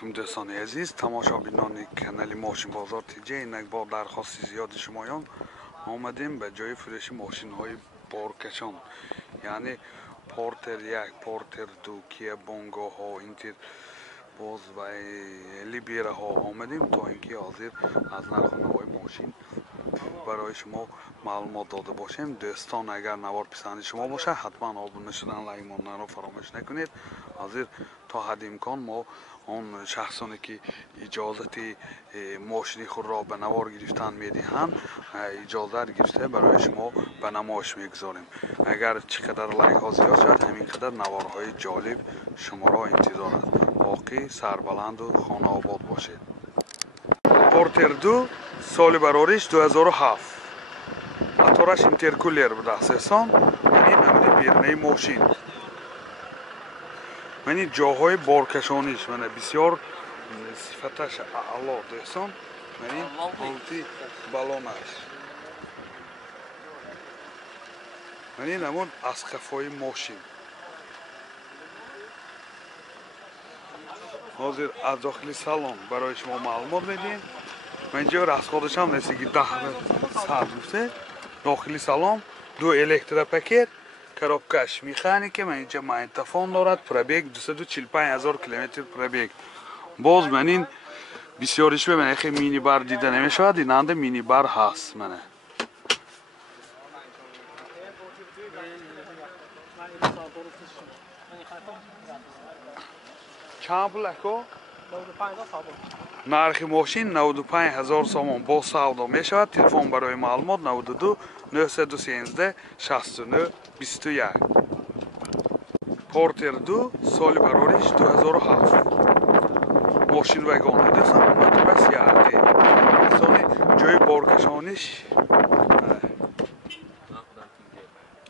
алейкум дӯстони азиз, тамошобинони канали Мошин Бозор ТЖ. Инак бо дархости зиёди шумоён омадем ба ҷои фурӯши мошинҳои боркашон, яъне Портер 1, Портер 2, Kia Bongoҳо, Inter боз ва Liberaҳо омадем, то ин ки ҳозир аз нархонаҳои мошин барои шумо маълумот дода бошем. Дӯстон, агар навор писанди шумо бошад, ҳатман обуна шудан, лайк монданро фаромӯш накунед. ҳозир то ҳадди имкон мо он шахсоне ки иҷозати мошини худро ба навор гирифтан медиҳанд, иҷозат гирифта барои шумо ба намоиш мегузорем. Агар чӣ қадар лайкҳо зиёд шавад, ҳамин қадар наворҳои ҷолиб шуморо интизор аст. боқӣ сарбаланду хонаобод бошед. Портер 2 соли барориш 2007. мотораш интеркулер буд асосан. ин намуди бирнаи мошин. мани ҷоҳои боркашониш мана бисёр сифаташ аъло дӯстон. мани ҳолати балонаш. мани намуд асқафои мошин. ҳозир аз дохили салон барои шумо маълумот медиҳем. ман ҷо расходашам несиги 10 сад гуфте. дохили салон 2 электропакет, коробкаш механика, ман инҷа магнитофон дорад, пробег 245,000 км пробег. боз манин бисёриш бебинед, хе минибар дида намешавад, инанда минибар ҳаст. мана чанд пул ако? нархи мошин 95,000 сомон бо савдо мешавад. телефон барои маълумот 92 913 69 21. Портер 2 соли барориш 2007. мошин вагон дӯстон, мотораш ярде. мисоли ҷои боркашониш.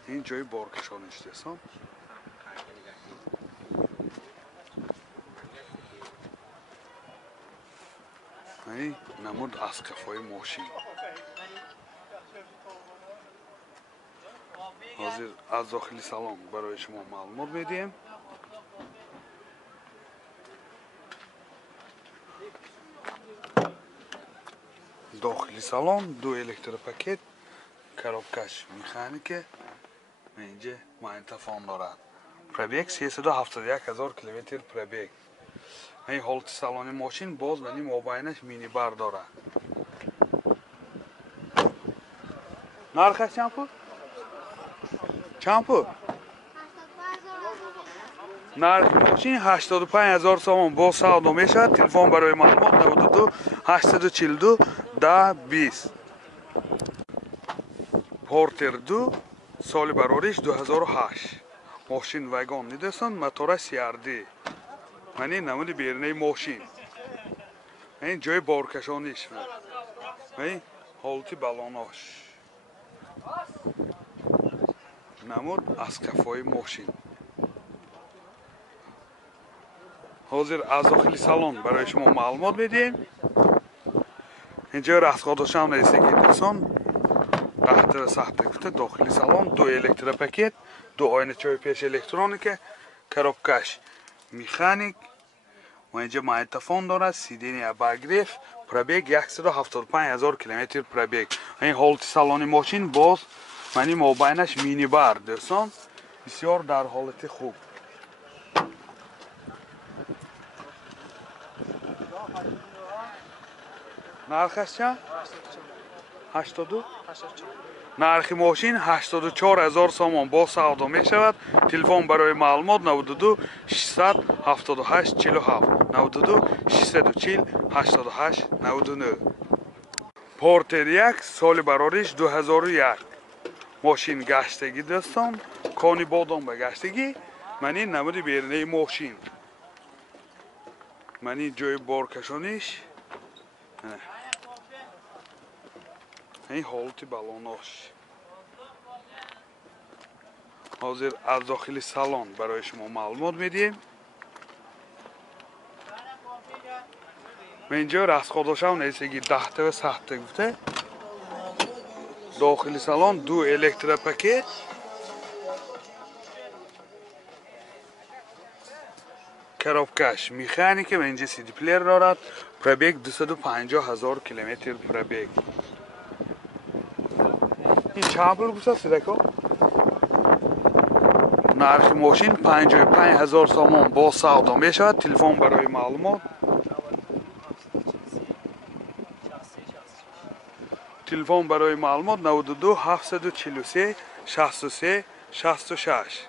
ин ҷои боркашониш дӯстон. намуд асқафои мошин. ҳозир аз дохили салон барои шумо маълумот медиҳем. дохили салон 2 электропакет, коробкаш механика, инҷа магнитофон дорад. пробег 371,000 км пробег. ин ҳолати салони мошин боз мани мобайнаш минибар дорад. нархаш чанд пул? чанд пул? нархи мошин 85,000 сомон бо савдо мешавад. телефон барои маълумот 92 842 10 20. Портер 2 соли барориш 2008. мошин вагон дӯстон, мотораш CRD. мани намуди бернаи мошин. ин ҷои боркашониш. ин ҳолати балонош. намуд асқафои мошин. ҳозир аз дохили салон барои шумо маълумот медиҳем. инҷо расходашам нерасиги дӯстон. қаҳтира сахта гуфта дохили салон 2 электропакет, 2 ойначаи пеш электроника, коробкаш механик, ва инҷа магнитофон дорад, сидени абагреф, пробег 175,000 км пробег. ин ҳолати салони мошин боз мани мобайнаш минибар дӯстон, бисёр дар ҳолати хуб. нархаш чанд? 82? нархи мошин 84,000 сомон бо савдо мешавад. телефон барои маълумот 92 678 47 92 640 88 99. Портер 1 соли барориш 2001. мошин гаштагӣ дӯстон, кони бодом ба гаштагӣ. мани намуди бернаи мошин. мани ҷои боркашониш. ин ҳолати балонош. ҳозир аз дохили салон барои шумо маълумот медиҳем. ман ҷо расходашам нерасиги 10 сахта гуфта. дохили салон 2 электропакет, коробкаш механика و اینجا CD پلیر دارد. پرابیگ 250,000 کیلومتر پرابیگ. این چند پول بسته سیدکو؟ نرخ ماشین 55,000 سوم با سودا می شود. تلفن برای معلومات تلفن برای معلومات 92 743 63 66.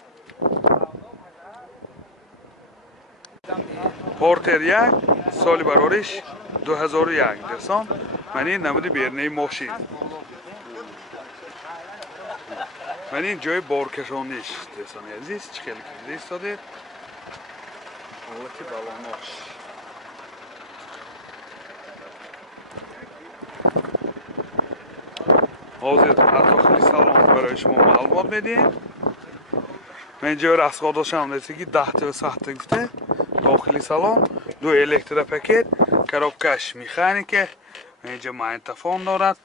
پورتر یک سال برارش 2001 درسان منی نمودی بیرنه ماشین منی جای بارکشانیش درسان عزیز چه خیلی کلیدی استاده حالتی بالاناش حاضر از داخلی سالن برای شما معلومات میدیم من جای رسخا داشتم رسیگی 10 تا ساعت گفته داخلی سالن دو الکترا پاکت коробкаш механика اینجا مایتافون دارد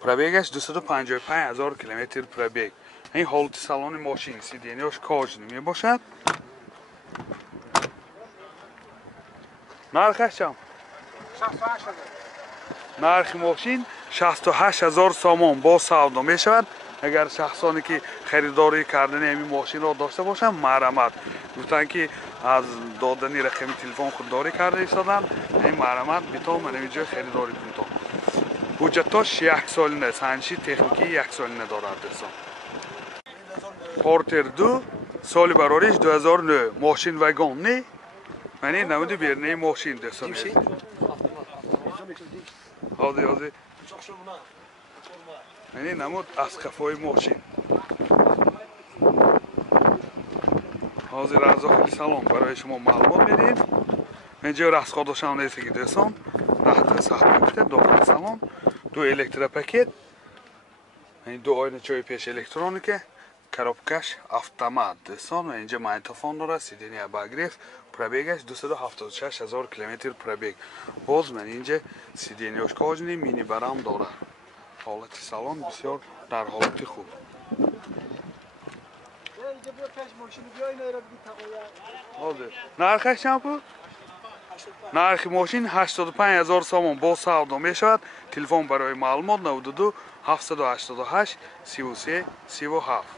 پرابیگش 255,000 کیلومتر پرابیگ این حالت سالن ماشین سیدینیش کاج نمی باشد نرخش چم؟ 68,000 نرخ ماشین 68,000 سوم با سودا می شود اگر شخصانی که خریداری کردن این ماشین را داشته باشند مرمت گفتن که از دادن رقم تلفن خودداری کرده ایستادن این مرمت بیتون من اینجا خریداری کنتم حجتاش 1 سال نه سنجی تکنیکی 1 سال ندارد دستان پورتر 2 سال برارش 2009 ماشین وگان نه من این نمودی بیرنه ماشین دستان هاده یعنی نمود از کفای ماشین حاضر از داخلی سالن برای شما معلومات میدیم اینجا رسخا داشتم نیستی دستان تحت سخت گفته داخلی سالن دو الکترا پاکت این دو آینه چای پیش الکترونیکه коробкаш автомат دستان و اینجا مایتافون داره سیدینی اباگریف پرابیگش 276,000 کیلومتر پرابیگ باز من اینجا سیدینیش کاجنی مینی برام داره حالت سالن بسیار در حالت خوب نرخش چند بود؟ نرخ ماشین 85,000 سوم با سودا می شود تلفن برای معلومات 92 788 33 37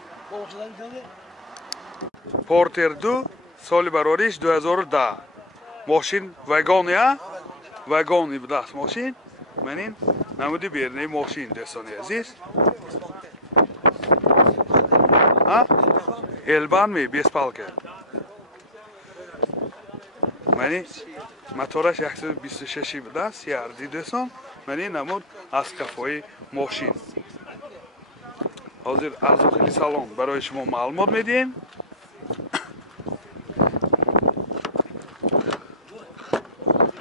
پورتر 2 سال برارش 2010 ماشین وگان یا وگانی بوده است ماشین من این نمودی بیرنه ماشین دستانی عزیز البان می 20 پالکه منی موتورش 126 بوده است سیاردی دستان منی نمود از کفای ماشین حاضر از داخلی سالن برای شما معلومات میدیم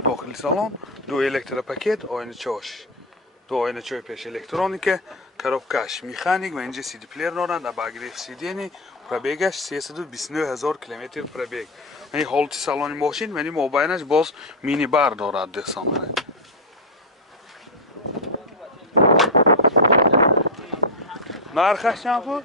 داخلی سالن دو الکترا پاکت آینه چاش دو آینه چای پیش الکترونیکه коробкаш механик و اینجا CD پلیر دارد اباگریف سیدینی پرابیگش 329,000 کیلومتر پرابیگ این حالت سالن ماشین منی موبایلش باز مینی بار دارد دستان نرخش چند بود؟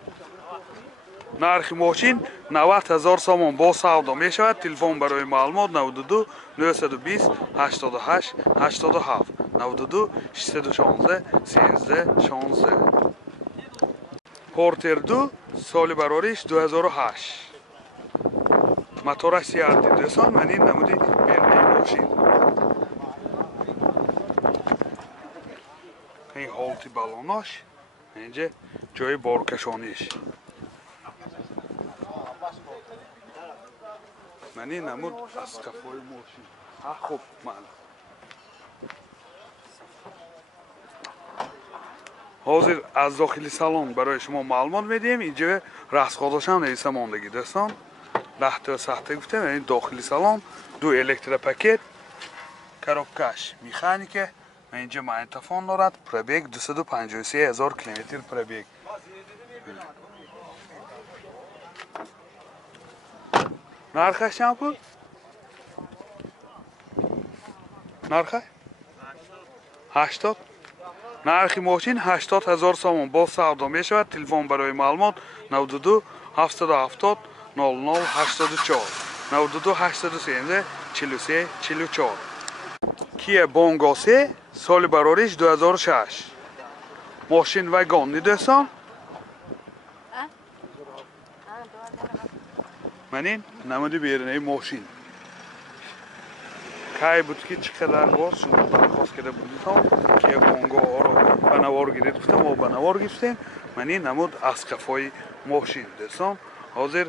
نرخ ماشین 90,000 سوم با سودا می شود تلفن برای معلومات 92 920 88 87 92 616 13 16 پورتر 2 سال برارش 2008 موتورش سیاردی دستان منی نمودی بیرنه ماشین این حالتی بالاناش اینجا جای بارکشانیش منی نمود از کفای ماشین خوب من حاضر از داخلی سالن برای شما معلومات میدیم اینجا رسخا داشتم نیسته ماندگی دستان 10 تا ساعت گفته یعنی داخلی سالن دو الکترا پاکت коробкаш механика اینجا مایتافون دارد پرابیگ 253,000 کیلومتر پرابیگ نرخش چند بود؟ نرخش؟ 80 نرخ ماشین 80,000 سوم با سودا می شود تلفن برای معلومات 92 770 00 84 92 813 43 44. Kia Bongo 3 соли барориш 2006. ماشین وگان نداشتم. منین نمودی بیرونی ماشین. کای بود که چقدر باز شد درخواست کرده بودم که بانگو رو بنوار گرفتم و بنوار گرفتیم. منین نمود از کفای ماشین داشتم. حاضر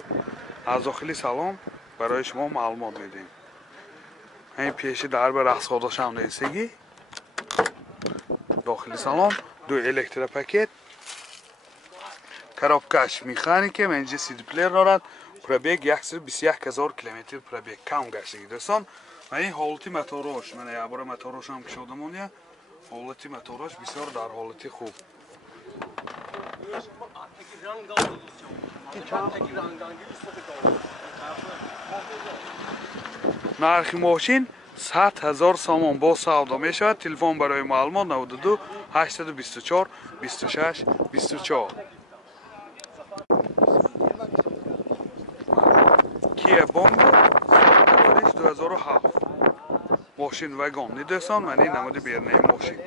از داخلی سالن برای شما معلومات میدیم. این پیشی در بر رسخادش هم نیستگی. داخلی سالن دو الکتریک پاکت. коробкаш механике менҷи CD плеер дорад. пробег 121,000 км пробег кам гаштагӣ дӯстон. ва ин ҳолати моторош мана ябора моторошам кушодамон я ҳолати моторош бисёр дар ҳолати хуб. нархи мошин 100,000 сомон бо савдо мешавад. телефон барои маълумот 92 824 26 24. Kia Bongo 2007. ماشین وگان نداشتن من این نموده بیرنه ماشین.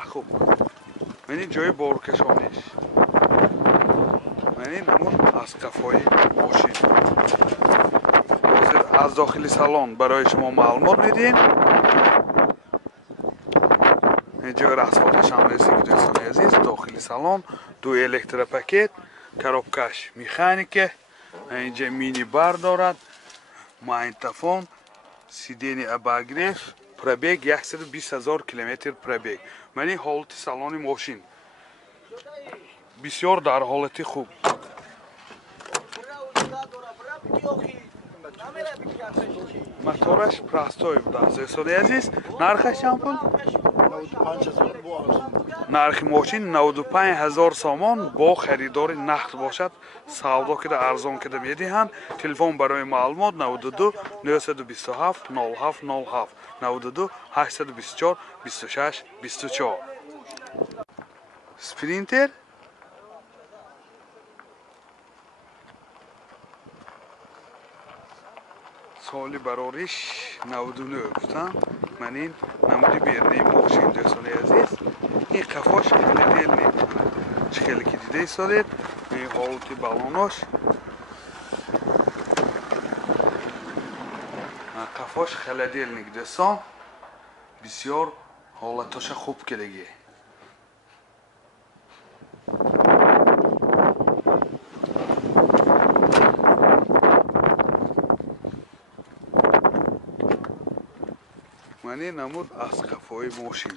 خوب. من این جای بارکشانیش. من این نمود از کفای ماشین. از داخلی سالن برای شما معلومات میدیم. اینجا رسالش هم رسید دوستان عزیز. داخلی سالن دو الکتریک پاکت коробкаш механике اینجا مینی بار دارد ماینتفون سیدینی اباگریف پرابیگ 120,000 کیلومتر پرابیگ من این حالت سالن ماشین بسیار در حالت خوب موتورش پراستوی بود دوستان عزیز نرخش هم کن нархи мошин 95,000 сомон бо харидори нақд бошад савдо кида арзон кида медиҳанд. телефон барои маълумот 92 927 07 07 92 824 26 24. спринтер соли барориш 99 гуфтам. ман ин намуди берни мошин дӯстони азиз این قفاش خیلی دل نمیکنه چه خیلی که دیده ایستادید این حالتی بالوناش قفاش خیلی دل نگدستان بسیار حالتاش خوب کردگی منی نمود از قفای ماشین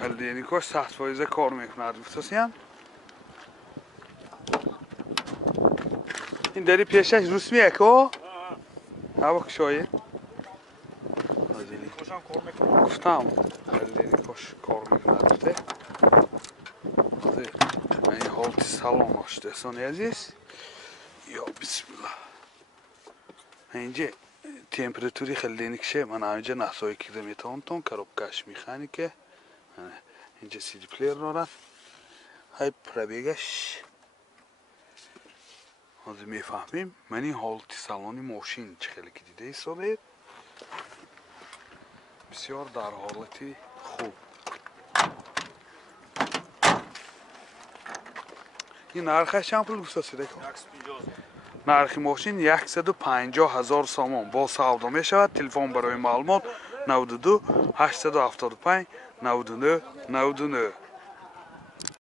خلدینیکاش 100% کار میکند دوستان. این داری پیشش رسمیه که هوا کشایی گفتم خلدینیکاش کار میکند این حالت سالان هاش دوستان عزیز یا بسم الله اینجا температури خلدینیکشه من اینجا نحسایی کده میتونم коробкаш механике اینجا CD плеер دارد های پرابیگش حاضر میفهمیم من این حالت سالانی ماشین چه خیلی که دیده ایستاده بسیار در حالتی خوب این نرخش هم پول بسازیده کن نرخی ماشین 150,000 سومون با سودا می شود. تلفن برای معلومات 92 875 99 99